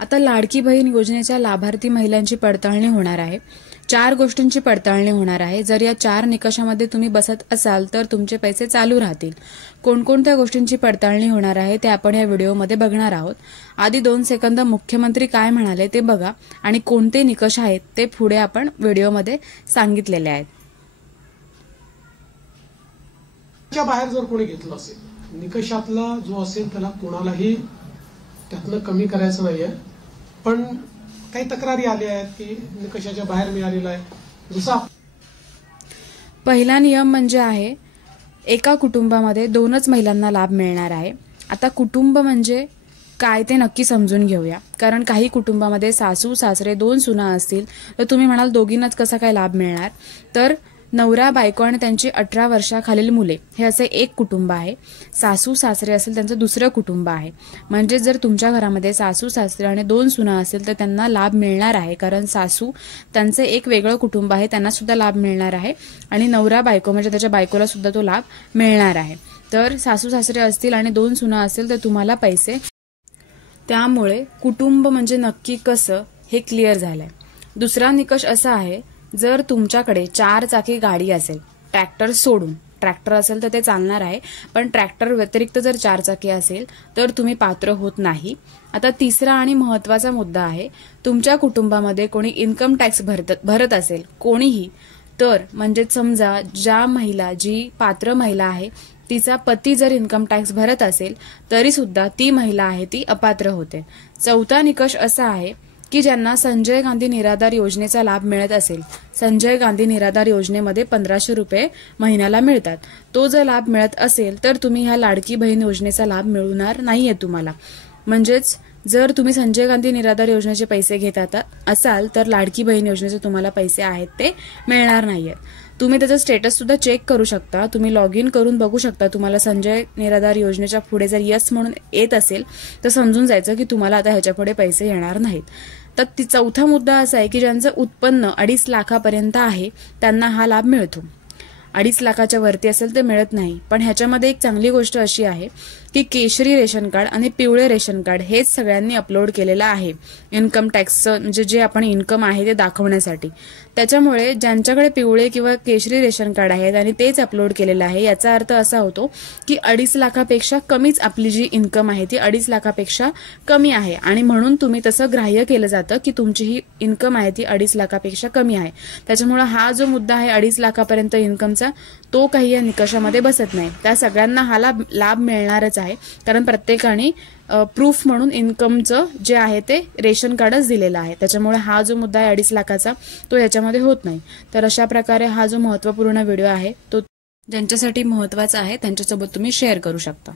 आता लाडकी बहीण योजनेच्या लाभार्थी महिलांची पडताळणी होणार आहे। 4 गोष्टींची पडताळणी होणार आहे। जर या 4 निकषामध्ये तुम्ही बसत असाल तर तुमचे पैसे चालू राहतील। कोणकोणत्या गोष्टींची पडताळणी होणार आहे ते आपण या व्हिडिओमध्ये बघणार आहोत। आधी 2 सेकंद मुख्यमंत्री काय म्हणाले ते बघा आणि कोणते निकष आहेत ते पुढे आपण व्हिडिओमध्ये सांगितलेले आहेत। च्या बाहेर जर कोणी घेतलं असेल, निकषातला जो असेल त्याला कोणालाही त्यातनं कमी करायचं नाहीये, पण काही तक्रारी आल्या आहेत की निकषाच्या बाहेर मिळालेला आहे। दुसरा पहिला नियम म्हणजे आहे एका कुटुंबामध्ये 2च महिलांना लाभ मिळणार आहे। आता कुटुंब म्हणजे काय ते नक्की समजून घेऊया, कारण काही कुटुंबामध्ये सासू सासरे 2 सुना असतील तर तुम्ही म्हणाल दोघींनाच कसा काय लाभ मिळणार, तर नवरा बायको आणि त्यांची 18 वर्षाखालील मुले हे असे एक कुटुंब आहे। सासू सासरे असेल त्यांचं दुसरं कुटुंब आहे। म्हणजे जर तुमच्या घरामध्ये सासू सासरे आणि 2 सुना असेल तर त्यांना लाभ मिळणार आहे, कारण सासू त्यांचे एक वेगळं कुटुंब आहे त्यांना सुद्धा लाभ मिळणार आहे आणि नवरा बायको म्हणजे त्याच्या बायकोला सुद्धा तो लाभ मिळणार आहे। तर सासू सासरे असतील आणि 2 सुना असेल तर तुम्हाला पैसे, त्यामुळे कुटुंब म्हणजे नक्की कसं हे क्लिअर झालंय। दुसरा निकष असा आहे जर तुमच्याकडे 4 चाकी गाडी असेल, ट्रॅक्टर सोडून, ट्रॅक्टर असेल तर ते चालणार आहे पण ट्रॅक्टर व्यतिरिक्त जर 4 चाकी असेल तर तुम्ही पात्र होत नाही। आता तिसरा आणि महत्त्वाचा मुद्दा आहे तुमच्या कुटुंबामध्ये कोणी इन्कम टॅक्स भरत असेल कोणीही, तर म्हणजे समजा जी पात्र महिला आहे तिचा पती जर इन्कम टॅक्स भरत असेल तरी सुद्धा ती महिला आहे ती अपात्र होते। चौथा निकष असा आहे की ज्यांना संजय गांधी निराधार योजनेचा लाभ मिळत असेल, संजय गांधी निराधार योजनेमध्ये 1500 रुपये महिन्याला मिळतात, तो जर लाभ मिळत असेल तर तुम्ही ह्या लाडकी बहीण योजनेचा लाभ मिळणार नाहीये तुम्हाला। म्हणजेच जर तुम्ही संजय गांधी निराधार योजनेचे पैसे घेत असाल तर लाडकी बहीण योजनेचे तुम्हाला पैसे आहेत ते मिळणार नाहीयेत। तुम्ही त्याचं स्टेटस सुद्धा चेक करू शकता, तुम्ही लॉग इन करून बघू शकता। तुम्हाला संजय निराधार योजनेच्या पुढे जर यस म्हणून येत असेल तर समजून जायचं की तुम्हाला आता ह्याच्या पुढे पैसे येणार नाहीत। तर चौथा मुद्दा असा आहे की ज्यांचं उत्पन्न 2.5 लाखापर्यंत आहे त्यांना हा लाभ मिळतो। 2.5 लाखाच्या वरती असेल तर मिळत नाही। पण ह्याच्यामध्ये एक चांगली गोष्ट अशी आहे की केशरी रेशन कार्ड आणि पिवळे रेशन कार्ड हेच सगळ्यांनी अपलोड केलेलं आहे इन्कम टॅक्सचं, म्हणजे जे आपण इन्कम आहे ते दाखवण्यासाठी। त्याच्यामुळे ज्यांच्याकडे पिवळे किंवा केशरी रेशन कार्ड आहेत आणि तेच अपलोड केलेलं आहे याचा अर्थ असा होतो की 2.5 लाखापेक्षा कमीच आपली जी इन्कम आहे ती 2.5 लाखापेक्षा कमी आहे आणि म्हणून तुम्ही तसं ग्राह्य केलं जातं की तुमची ही इन्कम आहे ती 2.5 लाखापेक्षा कमी आहे। त्याच्यामुळे हा जो मुद्दा आहे 2.5 लाखापर्यंत इन्कमचा तो काही या निकषामध्ये बसत नाही। त्या सगळ्यांना हा लाभ मिळणारच आहे, कारण प्रत्येकाने प्रूफ म्हणून इन्कमचं जे आहे ते रेशन कार्डच दिलेलं आहे। त्याच्यामुळे हा जो मुद्दा आहे 2.5 लाखाचा तो याच्यामध्ये होत नाही। तर अशा प्रकारे हा जो महत्त्वपूर्ण व्हिडिओ आहे तो ज्यांच्यासाठी महत्त्वाचा आहे त्यांच्यासोबत तुम्ही शेअर करू शकता।